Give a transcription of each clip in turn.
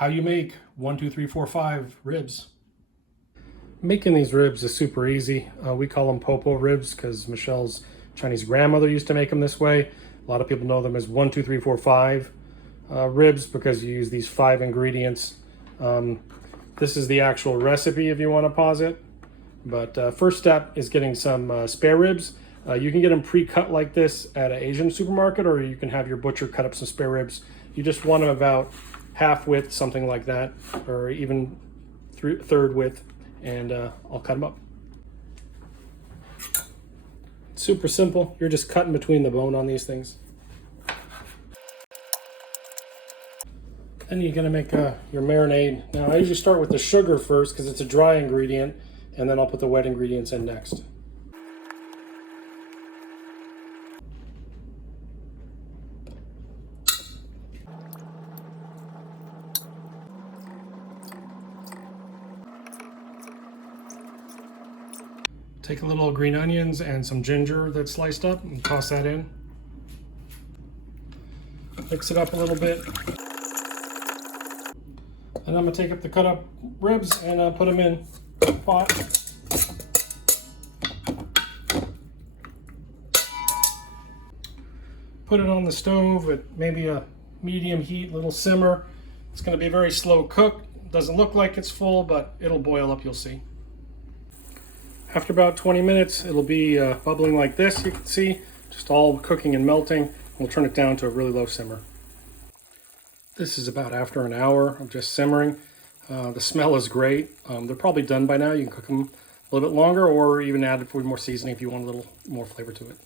how you make 1, 2, 3, 4, 5 ribs. Making these ribs is super easy. We call them Popo ribs because Michelle's Chinese grandmother used to make them this way. A lot of people know them as 1, 2, 3, 4, 5 ribs because you use these 5 ingredients. This is the actual recipe if you want to pause it. But first step is getting some spare ribs. You can get them pre-cut like this at an Asian supermarket, or you can have your butcher cut up some spare ribs. You just want them about half width, something like that, or even third width, and I'll cut them up. It's super simple. You're just cutting between the bone on these things. Then you're gonna make your marinade. Now I usually start with the sugar first because it's a dry ingredient, and then I'll put the wet ingredients in next. Take a little green onions and some ginger that's sliced up and toss that in. Mix it up a little bit. And I'm gonna take up the cut up ribs and put them in the pot. Put it on the stove at maybe a medium heat, little simmer. It's gonna be a very slow cook. Doesn't look like it's full, but it'll boil up, you'll see. After about 20 minutes, it'll be bubbling like this, you can see, just all cooking and melting. We'll turn it down to a really low simmer. This is about after an hour of just simmering. The smell is great. They're probably done by now. You can cook them a little bit longer or even add more seasoning if you want a little more flavor to it.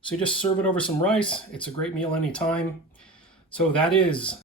So you just serve it over some rice. It's a great meal anytime. So that is